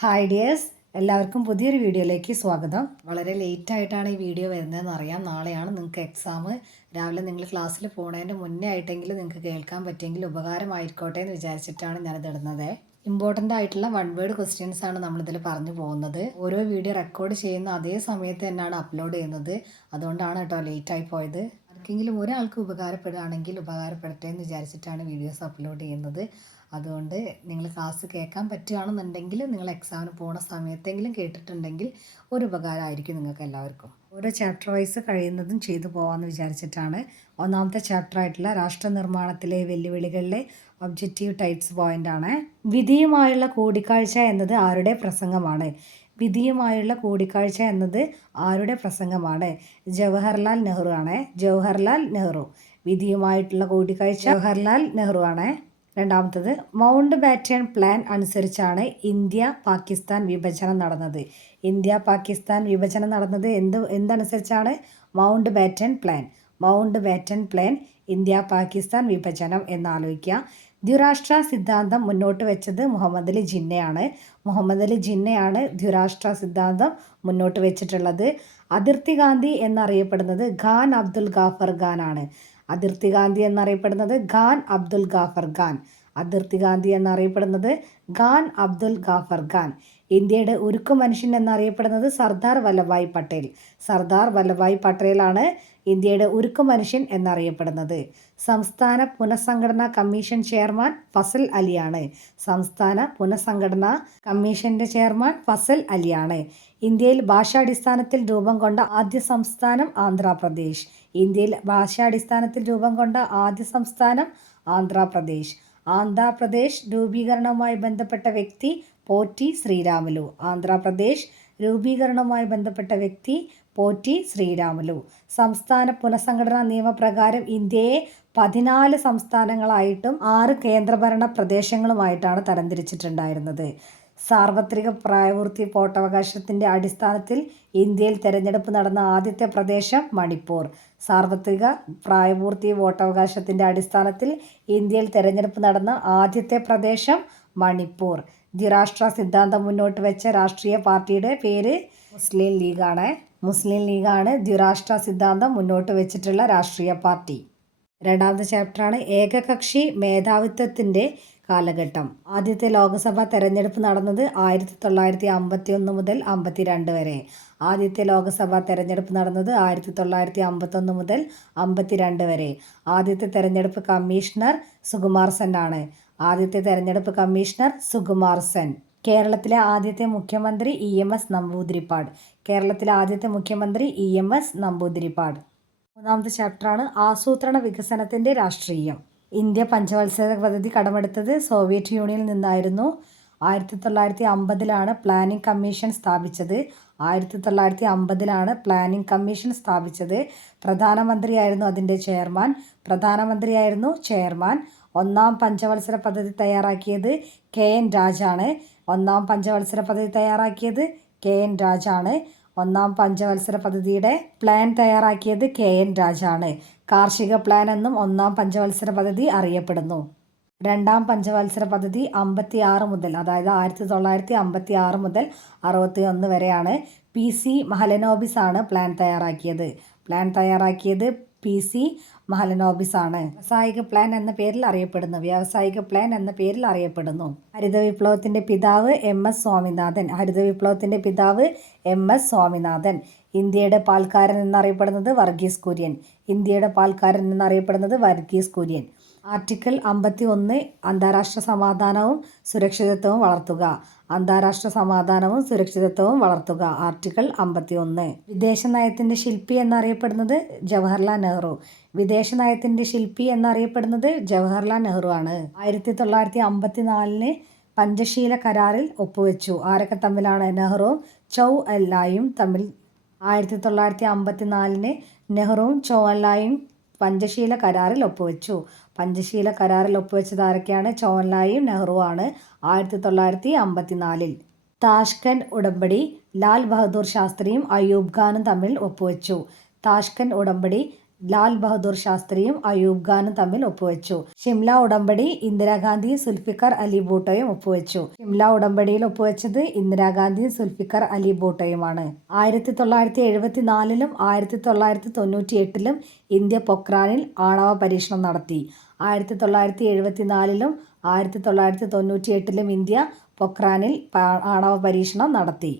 Hi dears, എല്ലാവർക്കും പുതിയൊരു വീഡിയോയിലേക്ക് സ്വാഗതം. വളരെ ലേറ്റ് ആയിട്ടാണ് ഈ വീഡിയോ വരുന്നതെന്ന് അറിയാം. നാളെയാണ് നിങ്ങൾക്ക് എക്സാം. രാവിലെ നിങ്ങൾ ക്ലാസ്സിൽ പോകുന്നതിൻ്റെ മുന്നേ ആയിട്ടെങ്കിലും നിങ്ങൾക്ക് കേൾക്കാൻ പറ്റിയെങ്കിൽ ഉപകാരമായിരിക്കോട്ടെ എന്ന് വിചാരിച്ചിട്ടാണ് ഞാനിത് ഇടുന്നത്. ഇമ്പോർട്ടൻ്റ് ആയിട്ടുള്ള വൺ വേർഡ് ക്വസ്റ്റ്യൻസ് ആണ് നമ്മളിതിൽ പറഞ്ഞു പോകുന്നത്. ഓരോ വീഡിയോ റെക്കോർഡ് ചെയ്യുന്ന അതേ സമയത്ത് തന്നെയാണ് അപ്ലോഡ് ചെയ്യുന്നത്. അതുകൊണ്ടാണ് കേട്ടോ ലേറ്റായി പോയത്. ആർക്കെങ്കിലും ഒരാൾക്ക് ഉപകാരപ്പെടുകയാണെങ്കിൽ ഉപകാരപ്പെടട്ടെ എന്ന് വിചാരിച്ചിട്ടാണ് വീഡിയോസ് അപ്ലോഡ് ചെയ്യുന്നത്. അതുകൊണ്ട് നിങ്ങൾ ക്ലാസ് കേൾക്കാൻ പറ്റുകയാണെന്നുണ്ടെങ്കിൽ നിങ്ങൾ എക്സാമിന് പോകുന്ന സമയത്തെങ്കിലും കേട്ടിട്ടുണ്ടെങ്കിൽ ഒരു ഉപകാരമായിരിക്കും നിങ്ങൾക്ക് എല്ലാവർക്കും. ഓരോ ചാപ്റ്റർ വൈസ് കഴിയുന്നതും ചെയ്തു പോകാമെന്ന് വിചാരിച്ചിട്ടാണ്. ഒന്നാമത്തെ ചാപ്റ്റർ ആയിട്ടുള്ള രാഷ്ട്ര നിർമ്മാണത്തിലെ വെല്ലുവിളികളിലെ ഒബ്ജക്റ്റീവ് ടൈപ്സ് പോയിൻ്റാണ്. വിധിയുമായുള്ള കൂടിക്കാഴ്ച എന്നത് ആരുടെ പ്രസംഗമാണ്? വിധിയുമായുള്ള കൂടിക്കാഴ്ച എന്നത് ആരുടെ പ്രസംഗമാണ്? ജവഹർലാൽ നെഹ്റു ആണ്. ജവഹർലാൽ നെഹ്റു. വിധിയുമായിട്ടുള്ള കൂടിക്കാഴ്ച ജവഹർലാൽ നെഹ്റു ആണ്. രണ്ടാമത്തത്, മൗണ്ട് ബാറ്റൺ പ്ലാൻ അനുസരിച്ചാണ് ഇന്ത്യ പാകിസ്ഥാൻ വിഭജനം നടന്നത്. ഇന്ത്യ പാകിസ്ഥാൻ വിഭജനം നടന്നത് എന്തനുസരിച്ചാണ്? Mountbatten plan. Mountbatten plan India Pakistan വിഭജനം എന്നാലോചിക്കുക. ദ്വിരാഷ്ട്ര സിദ്ധാന്തം മുന്നോട്ട് വെച്ചത് മുഹമ്മദ് അലി ജിന്നയാണ്. മുഹമ്മദ് അലി ജിന്നയാണ് ദ്വിരാഷ്ട്ര സിദ്ധാന്തം മുന്നോട്ട് വെച്ചിട്ടുള്ളത്. അതിർത്തി ഗാന്ധി എന്നറിയപ്പെടുന്നത് ഖാൻ അബ്ദുൽ ഗാഫർ ഖാൻ ആണ്. അതിർത്തി ഗാന്ധി എന്നറിയപ്പെടുന്നത് ഖാൻ അബ്ദുൽ ഗാഫർ ഖാൻ. അതിർത്തി ഗാന്ധി എന്നറിയപ്പെടുന്നത് ഖാൻ അബ്ദുൽ ഗാഫർ ഖാൻ. ഇന്ത്യയുടെ ഉരുക്കു മനുഷ്യൻ എന്നറിയപ്പെടുന്നത് സർദാർ വല്ലഭായ് പട്ടേൽ. സർദാർ വല്ലഭായ് പട്ടേലാണ് ഇന്ത്യയുടെ ഉരുക്കു മനുഷ്യൻ എന്നറിയപ്പെടുന്നത്. സംസ്ഥാന പുനഃസംഘടനാ കമ്മീഷൻ ചെയർമാൻ ഫസൽ അലിയാണ്. സംസ്ഥാന പുനഃസംഘടനാ കമ്മീഷന്റെ ചെയർമാൻ ഫസൽ അലിയാണ്. ഇന്ത്യയിൽ ഭാഷാടിസ്ഥാനത്തിൽ രൂപം കൊണ്ട ആദ്യ സംസ്ഥാനം ആന്ധ്രാപ്രദേശ്. ഇന്ത്യയിൽ ഭാഷാടിസ്ഥാനത്തിൽ രൂപം കൊണ്ട ആദ്യ സംസ്ഥാനം ആന്ധ്രാപ്രദേശ്. ആന്ധ്രാപ്രദേശ് രൂപീകരണവുമായി ബന്ധപ്പെട്ട വ്യക്തി പോറ്റി ശ്രീരാമുലു. ആന്ധ്രാപ്രദേശ് രൂപീകരണവുമായി ബന്ധപ്പെട്ട വ്യക്തി പോറ്റി ശ്രീരാമുലു. സംസ്ഥാന പുനഃസംഘടനാ നിയമപ്രകാരം ഇന്ത്യയെ 14 സംസ്ഥാനങ്ങളായിട്ടും 6 കേന്ദ്രഭരണ പ്രദേശങ്ങളുമായിട്ടാണ് തരംതിരിച്ചിട്ടുണ്ടായിരുന്നത്. സാർവത്രിക പ്രായപൂർത്തി വോട്ടവകാശത്തിൻ്റെ അടിസ്ഥാനത്തിൽ ഇന്ത്യയിൽ തെരഞ്ഞെടുപ്പ് നടന്ന ആദ്യത്തെ പ്രദേശം മണിപ്പൂർ. സാർവത്രിക പ്രായപൂർത്തി വോട്ടവകാശത്തിൻ്റെ അടിസ്ഥാനത്തിൽ ഇന്ത്യയിൽ തെരഞ്ഞെടുപ്പ് നടന്ന ആദ്യത്തെ പ്രദേശം മണിപ്പൂർ. ദ്വിരാഷ്ട്ര സിദ്ധാന്തം മുന്നോട്ട് വെച്ച രാഷ്ട്രീയ പാർട്ടിയുടെ പേര് മുസ്ലിം ലീഗാണ്. മുസ്ലിം ലീഗാണ് ദ്വിരാഷ്ട്ര സിദ്ധാന്തം മുന്നോട്ട് വെച്ചിട്ടുള്ള രാഷ്ട്രീയ പാർട്ടി. രണ്ടാമത്തെ ചാപ്റ്ററാണ് ഏകകക്ഷി മേധാവിത്വത്തിൻ്റെ കാലഘട്ടം. ആദ്യത്തെ ലോക്സഭാ തെരഞ്ഞെടുപ്പ് നടന്നത് 1951 മുതൽ 52 വരെ. ആദ്യത്തെ ലോക്സഭാ തെരഞ്ഞെടുപ്പ് നടന്നത് 1951 മുതൽ 52 വരെ. ആദ്യത്തെ തെരഞ്ഞെടുപ്പ് കമ്മീഷണർ സുകുമാർ സെൻ ആണ്. ആദ്യത്തെ തെരഞ്ഞെടുപ്പ് കമ്മീഷണർ സുകുമാർ സെൻ. കേരളത്തിലെ ആദ്യത്തെ മുഖ്യമന്ത്രി EMS നമ്പൂതിരിപ്പാട്. കേരളത്തിലെ ആദ്യത്തെ മുഖ്യമന്ത്രി EMS നമ്പൂതിരിപ്പാട്. മൂന്നാമത്തെ ചാപ്റ്ററാണ് ആസൂത്രണ വികസനത്തിൻ്റെ രാഷ്ട്രീയം. ഇന്ത്യ പഞ്ചവത്സര പദ്ധതി കടമെടുത്തത് സോവിയറ്റ് യൂണിയനിൽ നിന്നായിരുന്നു. 1950 പ്ലാനിംഗ് കമ്മീഷൻ സ്ഥാപിച്ചത്. 1950 പ്ലാനിംഗ് കമ്മീഷൻ സ്ഥാപിച്ചത്. പ്രധാനമന്ത്രിയായിരുന്നു അതിൻ്റെ ചെയർമാൻ. പ്രധാനമന്ത്രിയായിരുന്നു ചെയർമാൻ. ഒന്നാം പഞ്ചവത്സര പദ്ധതി തയ്യാറാക്കിയത് KN രാജാണ്. ഒന്നാം പഞ്ചവത്സര പദ്ധതി തയ്യാറാക്കിയത് KN രാജാണ്. ഒന്നാം പഞ്ചവത്സര പദ്ധതിയുടെ പ്ലാൻ തയ്യാറാക്കിയത് KN രാജാണ്. കാർഷിക പ്ലാൻ എന്നും ഒന്നാം പഞ്ചവത്സര പദ്ധതി അറിയപ്പെടുന്നു. രണ്ടാം പഞ്ചവത്സര പദ്ധതി 56 മുതൽ, അതായത് 1956 മുതൽ 61 വരെയാണ്. PC മഹലനോബിസ് ആണ് പ്ലാൻ തയ്യാറാക്കിയത്. പ്ലാൻ തയ്യാറാക്കിയത് PC മഹലനോബിസ് ആണ്. വ്യാവസായിക പ്ലാൻ എന്ന പേരിൽ അറിയപ്പെടുന്നു. വ്യാവസായിക പ്ലാൻ എന്ന പേരിൽ അറിയപ്പെടുന്നു. ഹരിത വിപ്ലവത്തിൻ്റെ പിതാവ് MS സ്വാമിനാഥൻ. ഹരിത വിപ്ലവത്തിൻ്റെ പിതാവ് MS സ്വാമിനാഥൻ. ഇന്ത്യയുടെ പാൽക്കാരൻ എന്നറിയപ്പെടുന്നത് വർഗീസ് കുര്യൻ. ഇന്ത്യയുടെ പാൽക്കാരൻ എന്നറിയപ്പെടുന്നത് വർഗീസ് കുര്യൻ. ആർട്ടിക്കിൾ 51 അന്താരാഷ്ട്ര സമാധാനവും സുരക്ഷിതത്വവും വളർത്തുക. അന്താരാഷ്ട്ര സമാധാനവും സുരക്ഷിതത്വവും വളർത്തുക. ആർട്ടിക്കിൾ 51. വിദേശ നയത്തിൻ്റെ ശില്പി എന്നറിയപ്പെടുന്നത് ജവഹർലാൽ നെഹ്റു. വിദേശ നയത്തിൻ്റെ ശില്പി എന്നറിയപ്പെടുന്നത് ജവഹർലാൽ നെഹ്റു ആണ്. 1954 പഞ്ചശീല കരാറിൽ ഒപ്പുവെച്ചു. ആരൊക്കെ തമ്മിലാണ്? നെഹ്റുവും ചൗ എൻലായും തമ്മിൽ. 1954 നെഹ്റുവും ചൗ എൻലായും പഞ്ചശീല കരാറിൽ ഒപ്പുവെച്ചു. പഞ്ചശീല കരാറിൽ ഒപ്പുവെച്ചത് ആരൊക്കെയാണ്? ചൗ എൻലായും നെഹ്റുവാണ്. 1954 താഷ്കന്റ് ഉടമ്പടി ലാൽ ബഹദൂർ ശാസ്ത്രിയും അയൂബ് ഖാനും തമ്മിൽ ഒപ്പുവെച്ചു. താഷ്കന്റ് ഉടമ്പടി ലാൽ ബഹദൂർ ശാസ്ത്രിയും അയൂബ് ഖാനും തമ്മിൽ ഒപ്പുവെച്ചു. ഷിംല ഉടമ്പടി ഇന്ദിരാഗാന്ധിയും സുൽഫിക്കർ അലി ഭൂട്ടോയും ഒപ്പുവെച്ചു. ഷിംല ഉടമ്പടിയിൽ ഒപ്പുവെച്ചത് ഇന്ദിരാഗാന്ധിയും സുൽഫിക്കർ അലി ഭൂട്ടോയുമാണ്. 1974-ലും 1998-ലും ഇന്ത്യ പൊക്രാനിൽ ആണവ പരീക്ഷണം നടത്തി. 1974-ലും 1998-ലും ഇന്ത്യ പൊക്രാനിൽ ആണവ പരീക്ഷണം നടത്തി.